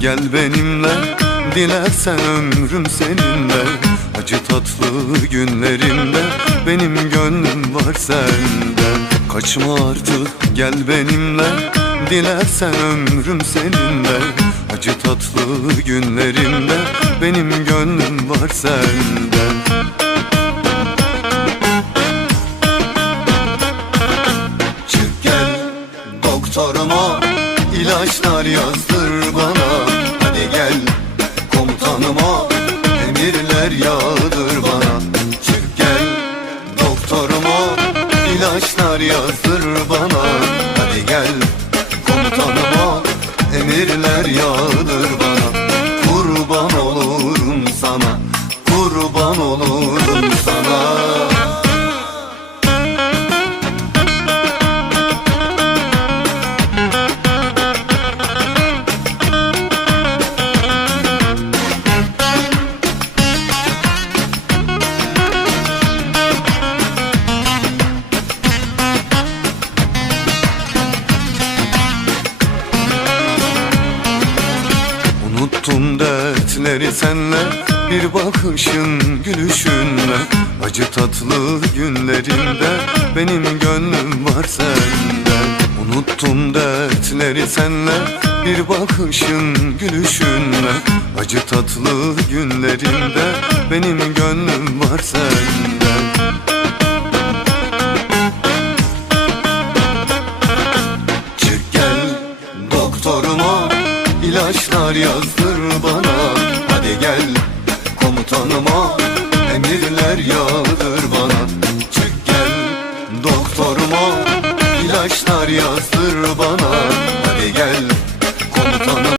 gel benimle. Dilersen ömrüm seninle. Acı tatlı günlerimde Benim gönlüm var sende. Kaçma artık gel benimle. Dilersen ömrüm seninle. Acı tatlı günlerimde Benim gönlüm var sende ilaçlar yazdır bana. Hadi gel komutanıma emirler yağdır bana. Çık gel doktoruma ilaçlar yazdır bana. Hadi gel komutanıma emirler yağdır dertleri senle Bir bakışın gülüşünle Acı tatlı günlerimde Benim gönlüm var sende. Unuttum dertleri senle Bir bakışın gülüşünle Acı tatlı günlerimde Benim gönlüm var sende. Çık gel doktoruma ilaçlar yazdır bana yağdır bana. Çık gel doktoruma ilaçlar yazdır bana. Hadi gel